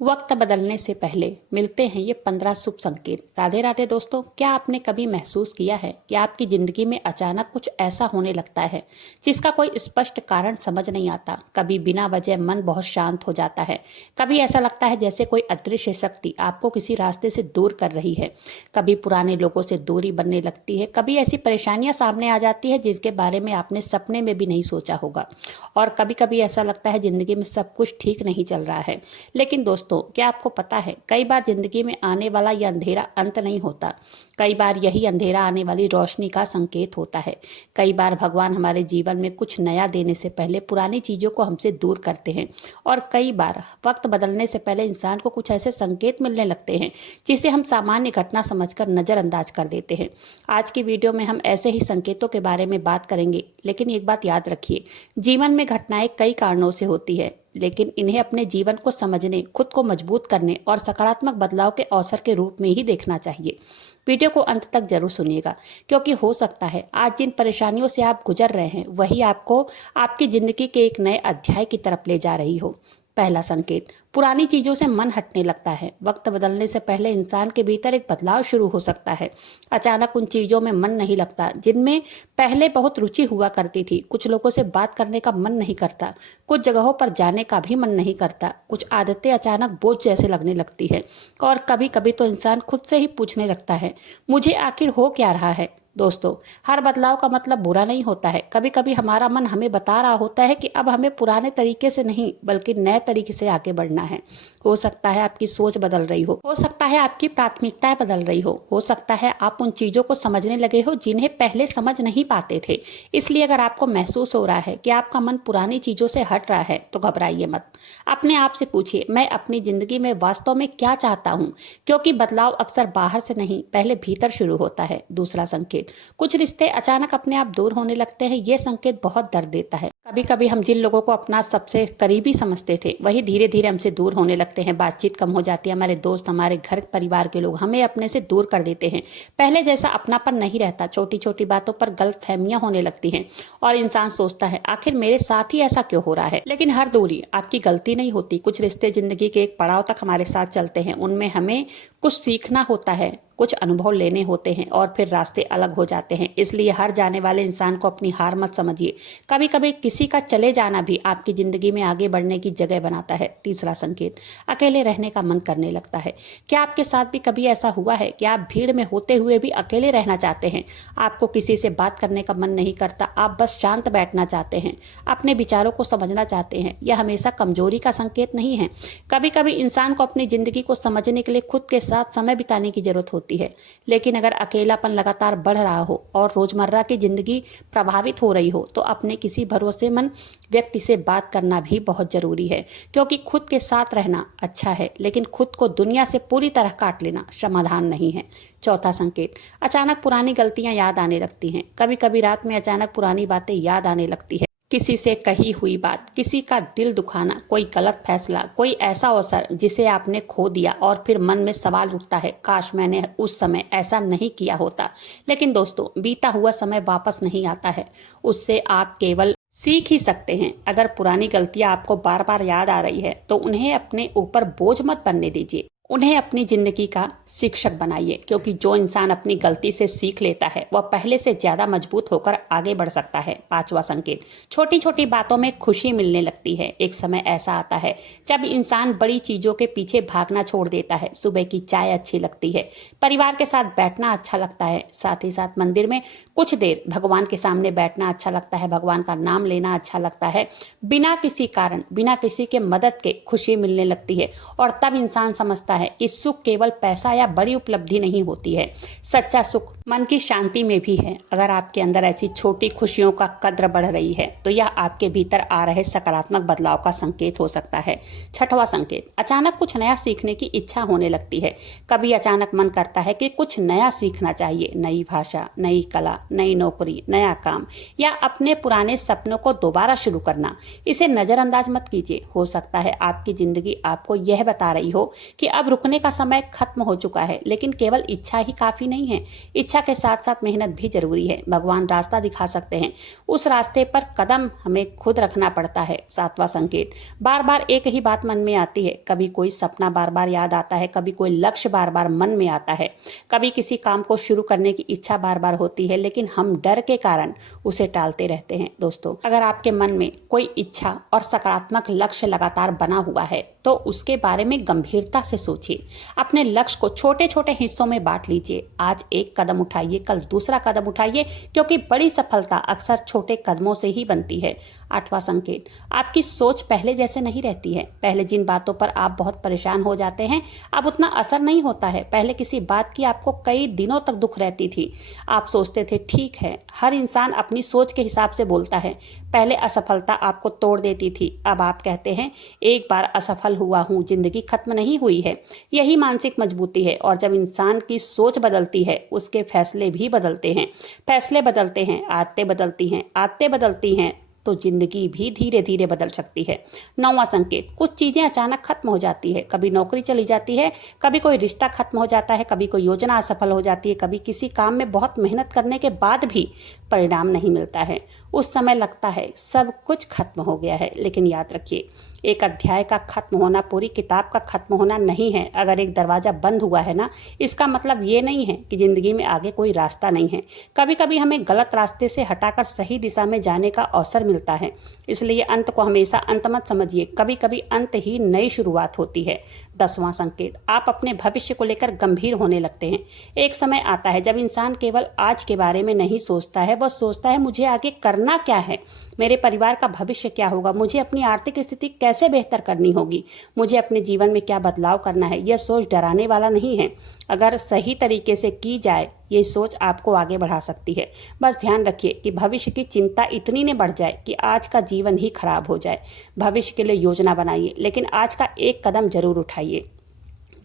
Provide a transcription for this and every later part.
वक्त बदलने से पहले मिलते हैं ये 15 शुभ संकेत। राधे राधे दोस्तों, क्या आपने कभी महसूस किया है कि आपकी जिंदगी में अचानक कुछ ऐसा होने लगता है जिसका कोई स्पष्ट कारण समझ नहीं आता। कभी बिना वजह मन बहुत शांत हो जाता है, कभी ऐसा लगता है जैसे कोई अदृश्य शक्ति आपको किसी रास्ते से दूर कर रही है, कभी पुराने लोगों से दूरी बनने लगती है, कभी ऐसी परेशानियां सामने आ जाती है जिसके बारे में आपने सपने में भी नहीं सोचा होगा, और कभी कभी ऐसा लगता है जिंदगी में सब कुछ ठीक नहीं चल रहा है। लेकिन दोस्तों, क्या आपको पता है, कई बार जिंदगी में आने वाला यह अंधेरा अंत नहीं होता। कई बार यही अंधेरा आने वाली रोशनी का संकेत होता है। कई बार भगवान हमारे जीवन में कुछ नया देने से पहले पुरानी चीजों को हमसे दूर करते हैं, और कई बार वक्त बदलने से पहले इंसान को कुछ ऐसे संकेत मिलने लगते हैं जिसे हम सामान्य घटना समझकर नजरअंदाज कर देते हैं। आज की वीडियो में हम ऐसे ही संकेतों के बारे में बात करेंगे, लेकिन एक बात याद रखिए, जीवन में घटनाएं कई कारणों से होती है, लेकिन इन्हें अपने जीवन को समझने, खुद को मजबूत करने और सकारात्मक बदलाव के अवसर के रूप में ही देखना चाहिए। वीडियो को अंत तक जरूर सुनिएगा, क्योंकि हो सकता है आज जिन परेशानियों से आप गुजर रहे हैं वही आपको आपकी जिंदगी के एक नए अध्याय की तरफ ले जा रही हो। पहला संकेत, पुरानी चीजों से मन हटने लगता है। वक्त बदलने से पहले इंसान के भीतर एक बदलाव शुरू हो सकता है। अचानक उन चीजों में मन नहीं लगता जिनमें पहले बहुत रुचि हुआ करती थी। कुछ लोगों से बात करने का मन नहीं करता, कुछ जगहों पर जाने का भी मन नहीं करता, कुछ आदतें अचानक बोझ जैसे लगने लगती है, और कभी कभी तो इंसान खुद से ही पूछने लगता है, मुझे आखिर हो क्या रहा है। दोस्तों, हर बदलाव का मतलब बुरा नहीं होता है। कभी कभी हमारा मन हमें बता रहा होता है कि अब हमें पुराने तरीके से नहीं बल्कि नए तरीके से आगे बढ़ना है। हो सकता है आपकी सोच बदल रही हो सकता है आपकी प्राथमिकताएं बदल रही हो सकता है आप उन चीजों को समझने लगे हो जिन्हें पहले समझ नहीं पाते थे। इसलिए अगर आपको महसूस हो रहा है कि आपका मन पुरानी चीजों से हट रहा है तो घबराइए मत। अपने आप से पूछिए, मैं अपनी जिंदगी में वास्तव में क्या चाहता हूँ, क्योंकि बदलाव अक्सर बाहर से नहीं पहले भीतर शुरू होता है। दूसरा संकेत, कुछ रिश्ते अचानक अपने आप दूर होने लगते हैं। ये संकेत बहुत दर्द देता है। कभी कभी हम जिन लोगों को अपना सबसे करीबी समझते थे वही धीरे धीरे हमसे दूर होने लगते हैं। बातचीत कम हो जाती है, हमारे दोस्त, हमारे घर परिवार के लोग हमें अपने से दूर कर देते हैं। पहले जैसा अपनापन नहीं रहता, छोटी छोटी बातों पर गलतफहमियां होने लगती हैं और इंसान सोचता है आखिर मेरे साथ ही ऐसा क्यों हो रहा है। लेकिन हर दूरी आपकी गलती नहीं होती। कुछ रिश्ते जिंदगी के एक पड़ाव तक हमारे साथ चलते हैं, उनमें हमें कुछ सीखना होता है, कुछ अनुभव लेने होते हैं, और फिर रास्ते अलग हो जाते हैं। इसलिए हर जाने वाले इंसान को अपनी हार मत समझिए। कभी कभी किसी का चले जाना भी आपकी जिंदगी में आगे बढ़ने की जगह बनाता है। तीसरा संकेत, अकेले रहने का मन करने लगता है। क्या आपके साथ भी कभी ऐसा हुआ है कि आप भीड़ में होते हुए भी अकेले रहना चाहते हैं? आपको किसी से बात करने का मन नहीं करता, आप बस शांत बैठना चाहते हैं, अपने विचारों को समझना चाहते हैं। यह हमेशा कमजोरी का संकेत नहीं है। कभी कभी इंसान को अपनी जिंदगी को समझने के लिए खुद के साथ समय बिताने की जरूरत होती है। लेकिन अगर अकेलापन लगातार बढ़ रहा हो और रोजमर्रा की जिंदगी प्रभावित हो रही हो तो अपने किसी भरोसेमंद व्यक्ति से बात करना भी बहुत जरूरी है, क्योंकि खुद के साथ रहना अच्छा है, लेकिन खुद को दुनिया से पूरी तरह काट लेना समाधान नहीं है। चौथा संकेत, अचानक पुरानी गलतियां याद आने लगती हैं। कभी कभी रात में अचानक पुरानी बातें याद आने लगती है। किसी से कही हुई बात, किसी का दिल दुखाना, कोई गलत फैसला, कोई ऐसा अवसर जिसे आपने खो दिया, और फिर मन में सवाल उठता है, काश मैंने उस समय ऐसा नहीं किया होता। लेकिन दोस्तों, बीता हुआ समय वापस नहीं आता है, उससे आप केवल सीख ही सकते हैं। अगर पुरानी गलतियां आपको बार बार याद आ रही है तो उन्हें अपने ऊपर बोझ मत बनने दीजिए, उन्हें अपनी जिंदगी का शिक्षक बनाइए, क्योंकि जो इंसान अपनी गलती से सीख लेता है वह पहले से ज्यादा मजबूत होकर आगे बढ़ सकता है। पांचवा संकेत, छोटी छोटी बातों में खुशी मिलने लगती है। एक समय ऐसा आता है जब इंसान बड़ी चीजों के पीछे भागना छोड़ देता है। सुबह की चाय अच्छी लगती है, परिवार के साथ बैठना अच्छा लगता है, साथ ही साथ मंदिर में कुछ देर भगवान के सामने बैठना अच्छा लगता है, भगवान का नाम लेना अच्छा लगता है। बिना किसी कारण, बिना किसी के मदद के खुशी मिलने लगती है, और तब इंसान समझता है कि सुख केवल पैसा या बड़ी उपलब्धि नहीं होती है। सच्चा सुख मन की शांति में भी है। अगर आपके अंदर ऐसी छोटी खुशियों का कद्र बढ़ रही है तो यह आपके भीतर आ रहे सकारात्मक बदलाव का संकेत हो सकता है। छठवां संकेत, अचानक कुछ नया सीखने की इच्छा होने लगती है। कभी अचानक मन करता है कि कुछ नया सीखना चाहिए, नई भाषा, नई कला, नई नौकरी, नया काम, या अपने पुराने सपनों को दोबारा शुरू करना। इसे नजरअंदाज मत कीजिए। हो सकता है आपकी जिंदगी आपको यह बता रही हो कि अब अब रुकने का समय खत्म हो चुका है, लेकिन केवल इच्छा ही काफी नहीं है, इच्छा के साथ साथ मेहनत भी जरूरी है। भगवान रास्ता दिखा सकते हैं, उस रास्ते पर कदम हमें खुद रखना पड़ता है। सातवां संकेत, बार बार एक ही बात मन में आती है। कभी कोई सपना बार बार याद आता है, कभी कोई लक्ष्य बार बार मन में आता है, कभी किसी काम को शुरू करने की इच्छा बार बार होती है, लेकिन हम डर के कारण उसे टालते रहते हैं। दोस्तों, अगर आपके मन में कोई इच्छा और सकारात्मक लक्ष्य लगातार बना हुआ है तो उसके बारे में गंभीरता से सोचिए। अपने लक्ष्य को छोटे छोटे हिस्सों में बांट लीजिए। आज एक कदम उठाइए, कल दूसरा कदम उठाइए, क्योंकि बड़ी सफलता अक्सर छोटे कदमों से ही बनती है। आठवां संकेत, आपकी सोच पहले जैसे नहीं रहती है। पहले जिन बातों पर आप बहुत परेशान हो जाते हैं, अब उतना असर नहीं होता है। पहले किसी बात की आपको कई दिनों तक दुख रहती थी। आप सोचते थे ठीक है, हर इंसान अपनी सोच के हिसाब से बोलता है। पहले असफलता आपको तोड़ देती थी, अब आप कहते हैं एक बार असफल हुआ हूं, जिंदगी खत्म नहीं हुई है। यही मानसिक मजबूती है। और जब इंसान की सोच बदलती है, उसके फैसले भी बदलते हैं। फैसले बदलते हैं, आदतें बदलती हैं, आदतें बदलती हैं तो जिंदगी भी धीरे धीरे बदल सकती है। नौवां संकेत, कुछ चीजें अचानक खत्म हो जाती है। कभी नौकरी चली जाती है, कभी कोई रिश्ता खत्म हो जाता है, कभी कोई योजना असफल हो जाती है, कभी किसी काम में बहुत मेहनत करने के बाद भी परिणाम नहीं मिलता है। उस समय लगता है सब कुछ खत्म हो गया है, लेकिन याद रखिए, एक अध्याय का खत्म होना पूरी किताब का खत्म होना नहीं है। अगर एक दरवाजा बंद हुआ है ना, इसका मतलब ये नहीं है कि जिंदगी में आगे कोई रास्ता नहीं है। कभी कभी हमें गलत रास्ते से हटाकर सही दिशा में जाने का अवसर मिलता है। इसलिए अंत को हमेशा अंत मत समझिए, कभी कभी अंत ही नई शुरुआत होती है। 10वां संकेत, आप अपने भविष्य को लेकर गंभीर होने लगते हैं। एक समय आता है जब इंसान केवल आज के बारे में नहीं सोचता है, वह सोचता है मुझे आगे करना क्या है, मेरे परिवार का भविष्य क्या होगा, मुझे अपनी आर्थिक स्थिति कैसे बेहतर करनी होगी, मुझे अपने जीवन में क्या बदलाव करना है। यह सोच डराने वाला नहीं है। अगर सही तरीके से की जाए, ये सोच आपको आगे बढ़ा सकती है। बस ध्यान रखिए कि भविष्य की चिंता इतनी न बढ़ जाए कि आज का जीवन ही खराब हो जाए। भविष्य के लिए योजना बनाइए, लेकिन आज का एक कदम जरूर उठाइए।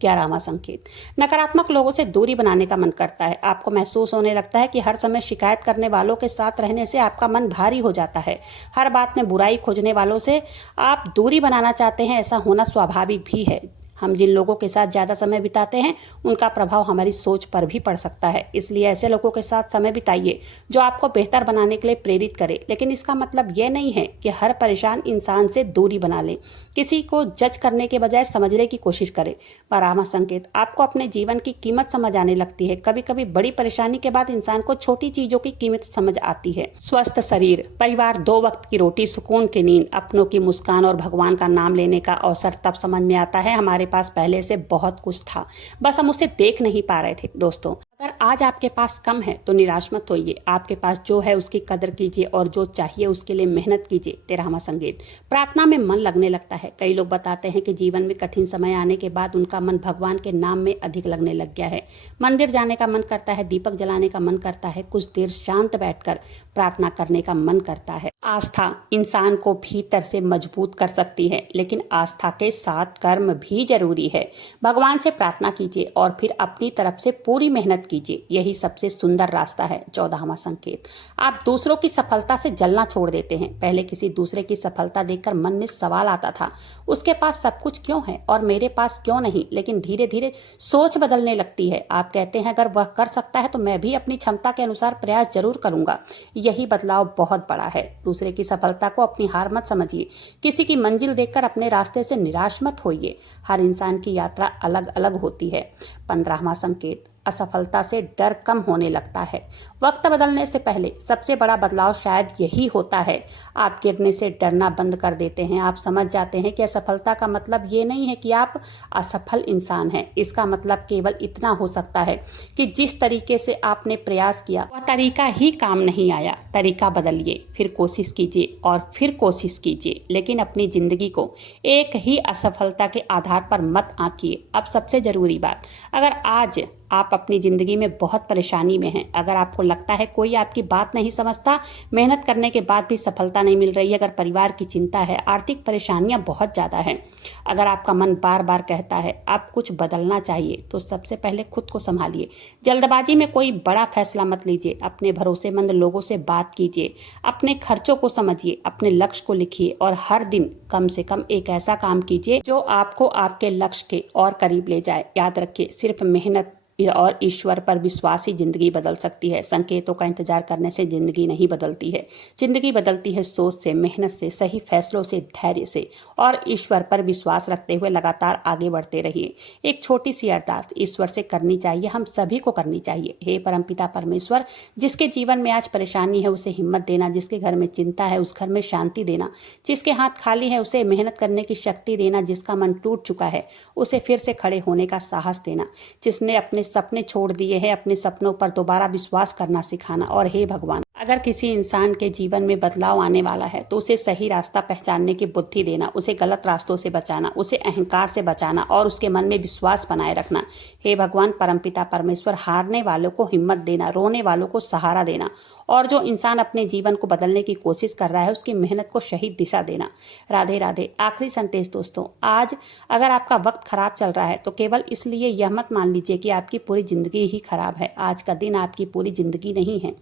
11वां संकेत, नकारात्मक लोगों से दूरी बनाने का मन करता है। आपको महसूस होने लगता है कि हर समय शिकायत करने वालों के साथ रहने से आपका मन भारी हो जाता है। हर बात में बुराई खोजने वालों से आप दूरी बनाना चाहते हैं। ऐसा होना स्वाभाविक भी है। हम जिन लोगों के साथ ज़्यादा समय बिताते हैं, उनका प्रभाव हमारी सोच पर भी पड़ सकता है। इसलिए ऐसे लोगों के साथ समय बिताइए जो आपको बेहतर बनाने के लिए प्रेरित करे। लेकिन इसका मतलब यह नहीं है कि हर परेशान इंसान से दूरी बना लें। किसी को जज करने के बजाय समझने की कोशिश करें। 12वां संकेत, आपको अपने जीवन की कीमत समझ आने लगती है। कभी कभी बड़ी परेशानी के बाद इंसान को छोटी चीजों की कीमत समझ आती है। स्वस्थ शरीर, परिवार, 2 वक्त की रोटी, सुकून की नींद, अपनों की मुस्कान और भगवान का नाम लेने का अवसर तब समझ में आता है हमारे पास पहले से बहुत कुछ था, बस हम उसे देख नहीं पा रहे थे। दोस्तों, अगर आज आपके पास कम है तो निराश मत होइए। आपके पास जो है उसकी कदर कीजिए और जो चाहिए उसके लिए मेहनत कीजिए। 13वां संकेत, प्रार्थना में मन लगने लगता है। कई लोग बताते हैं कि जीवन में कठिन समय आने के बाद उनका मन भगवान के नाम में अधिक लगने लग गया है। मंदिर जाने का मन करता है, दीपक जलाने का मन करता है, कुछ देर शांत बैठकर प्रार्थना करने का मन करता है। आस्था इंसान को भीतर से मजबूत कर सकती है, लेकिन आस्था के साथ कर्म भी जरूरी है। भगवान से प्रार्थना कीजिए और फिर अपनी तरफ से पूरी मेहनत कीजिए। यही सबसे सुंदर रास्ता है। 14वां संकेत, आप दूसरों की सफलता से जलना छोड़ देते हैं। पहले किसी दूसरे की सफलता देखकर मन में सवाल आता था, उसके पास सब कुछ क्यों है और मेरे पास क्यों नहीं। लेकिन धीरे धीरे सोच बदलने लगती है। आप कहते हैं अगर वह कर सकता है तो मैं भी अपनी क्षमता के अनुसार प्रयास जरूर करूंगा। यही बदलाव बहुत बड़ा है। दूसरे की सफलता को अपनी हार मत समझिए। किसी की मंजिल देखकर अपने रास्ते से निराश मत होइए। हर इंसान की यात्रा अलग अलग होती है। 15वां संकेत, असफलता से डर कम होने लगता है। वक्त बदलने से पहले सबसे बड़ा बदलाव शायद यही होता है। आप गिरने से डरना बंद कर देते हैं। आप समझ जाते हैं कि असफलता का मतलब ये नहीं है कि आप असफल इंसान हैं। इसका मतलब केवल इतना हो सकता है कि जिस तरीके से आपने प्रयास किया वह तरीका ही काम नहीं आया। तरीका बदलिए, फिर कोशिश कीजिए और फिर कोशिश कीजिए, लेकिन अपनी जिंदगी को एक ही असफलता के आधार पर मत आंकिए। अब सबसे जरूरी बात, अगर आज आप अपनी ज़िंदगी में बहुत परेशानी में हैं, अगर आपको लगता है कोई आपकी बात नहीं समझता, मेहनत करने के बाद भी सफलता नहीं मिल रही है, अगर परिवार की चिंता है, आर्थिक परेशानियां बहुत ज़्यादा हैं, अगर आपका मन बार बार कहता है आप कुछ बदलना चाहिए, तो सबसे पहले खुद को संभालिए। जल्दबाजी में कोई बड़ा फैसला मत लीजिए। अपने भरोसेमंद लोगों से बात बात कीजिए, अपने खर्चों को समझिए, अपने लक्ष्य को लिखिए और हर दिन कम से कम एक ऐसा काम कीजिए जो आपको आपके लक्ष्य के और करीब ले जाए। याद रखिए, सिर्फ मेहनत और ईश्वर पर विश्वास ही जिंदगी बदल सकती है। संकेतों का इंतजार करने से जिंदगी नहीं बदलती है। जिंदगी बदलती है सोच से, मेहनत से, सही फैसलों से, धैर्य से और ईश्वर पर विश्वास रखते हुए लगातार आगे बढ़ते रहिए। एक छोटी सी अरदास ईश्वर से करनी चाहिए, हम सभी को करनी चाहिए। हे परमपिता परमेश्वर, जिसके जीवन में आज परेशानी है उसे हिम्मत देना, जिसके घर में चिंता है उस घर में शांति देना, जिसके हाथ खाली है उसे मेहनत करने की शक्ति देना, जिसका मन टूट चुका है उसे फिर से खड़े होने का साहस देना, जिसने अपने सपने छोड़ दिए हैं अपने सपनों पर दोबारा विश्वास करना सिखाना। और हे भगवान, अगर किसी इंसान के जीवन में बदलाव आने वाला है तो उसे सही रास्ता पहचानने की बुद्धि देना, उसे गलत रास्तों से बचाना, उसे अहंकार से बचाना और उसके मन में विश्वास बनाए रखना। हे भगवान परमपिता परमेश्वर, हारने वालों को हिम्मत देना, रोने वालों को सहारा देना और जो इंसान अपने जीवन को बदलने की कोशिश कर रहा है उसकी मेहनत को सही दिशा देना। राधे राधे। आखिरी संदेश दोस्तों, आज अगर आपका वक्त खराब चल रहा है तो केवल इसलिए यह मत मान लीजिए कि आपकी पूरी जिंदगी ही खराब है। आज का दिन आपकी पूरी जिंदगी नहीं है।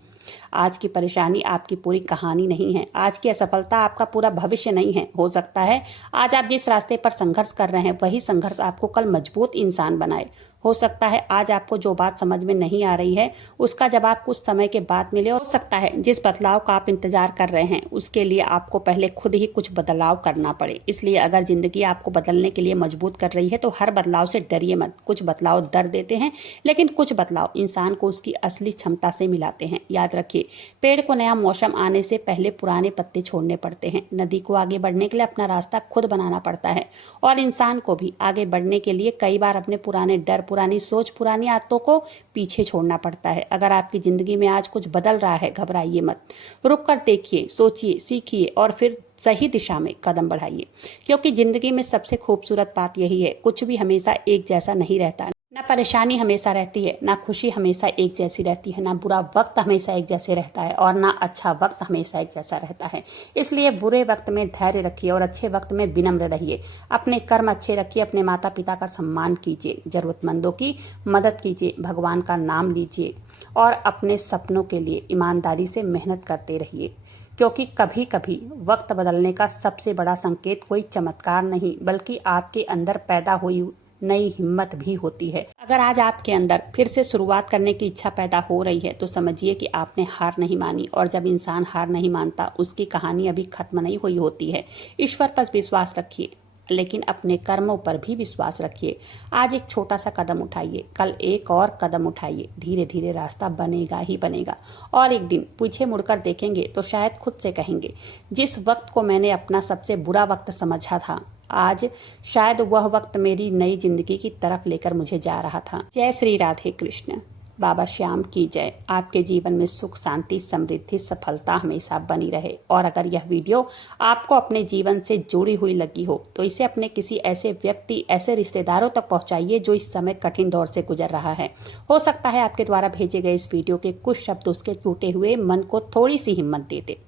आज की परेशानी आपकी पूरी कहानी नहीं है। आज की असफलता आपका पूरा भविष्य नहीं है। हो सकता है आज आप जिस रास्ते पर संघर्ष कर रहे हैं वही संघर्ष आपको कल मजबूत इंसान बनाए। हो सकता है आज आपको जो बात समझ में नहीं आ रही है उसका जवाब कुछ समय के बाद मिले। हो सकता है जिस बदलाव का आप इंतजार कर रहे हैं उसके लिए आपको पहले खुद ही कुछ बदलाव करना पड़े। इसलिए अगर जिंदगी आपको बदलने के लिए मजबूत कर रही है तो हर बदलाव से डरिए मत। कुछ बदलाव दर्द देते हैं लेकिन कुछ बदलाव इंसान को उसकी असली क्षमता से मिलाते हैं। याद रखिए, पेड़ को नया मौसम आने से पहले पुराने पत्ते छोड़ने पड़ते हैं। नदी को आगे बढ़ने के लिए अपना रास्ता खुद बनाना पड़ता है और इंसान को भी आगे बढ़ने के लिए कई बार अपने पुराने डर, पुरानी सोच, पुरानी आदतों को पीछे छोड़ना पड़ता है। अगर आपकी जिंदगी में आज कुछ बदल रहा है, घबराइए मत। रुक कर देखिए, सोचिए, सीखिए और फिर सही दिशा में कदम बढ़ाइए, क्योंकि जिंदगी में सबसे खूबसूरत बात यही है, कुछ भी हमेशा एक जैसा नहीं रहता। ना परेशानी हमेशा रहती है, ना खुशी हमेशा एक जैसी रहती है, ना बुरा वक्त हमेशा एक जैसे रहता है और ना अच्छा वक्त हमेशा एक जैसा रहता है। इसलिए बुरे वक्त में धैर्य रखिए और अच्छे वक्त में विनम्र रहिए। अपने कर्म अच्छे रखिए, अपने माता पिता का सम्मान कीजिए, जरूरतमंदों की मदद कीजिए, भगवान का नाम लीजिए और अपने सपनों के लिए ईमानदारी से मेहनत करते रहिए। क्योंकि कभी कभी वक्त बदलने का सबसे बड़ा संकेत कोई चमत्कार नहीं बल्कि आपके अंदर पैदा हुई नई हिम्मत भी होती है। अगर आज आपके अंदर फिर से शुरुआत करने की इच्छा पैदा हो रही है तो समझिए कि आपने हार नहीं मानी और जब इंसान हार नहीं मानता उसकी कहानी अभी खत्म नहीं हुई होती है। ईश्वर पर विश्वास रखिए लेकिन अपने कर्मों पर भी विश्वास रखिए। आज एक छोटा सा कदम उठाइए, कल एक और कदम उठाइए। धीरे धीरे रास्ता बनेगा ही बनेगा और एक दिन पीछे मुड़कर देखेंगे तो शायद खुद से कहेंगे, जिस वक्त को मैंने अपना सबसे बुरा वक्त समझा था आज शायद वह वक्त मेरी नई जिंदगी की तरफ लेकर मुझे जा रहा था। जय श्री राधे कृष्ण। बाबा श्याम की जय। आपके जीवन में सुख, शांति, समृद्धि, सफलता हमेशा बनी रहे। और अगर यह वीडियो आपको अपने जीवन से जुड़ी हुई लगी हो तो इसे अपने किसी ऐसे व्यक्ति, ऐसे रिश्तेदारों तक पहुंचाइए जो इस समय कठिन दौर से गुजर रहा है। हो सकता है आपके द्वारा भेजे गए इस वीडियो के कुछ शब्द उसके टूटे हुए मन को थोड़ी सी हिम्मत दे दे।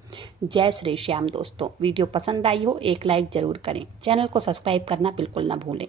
जय श्री श्याम दोस्तों। वीडियो पसंद आई हो एक लाइक जरूर करें, चैनल को सब्सक्राइब करना बिल्कुल न भूलें।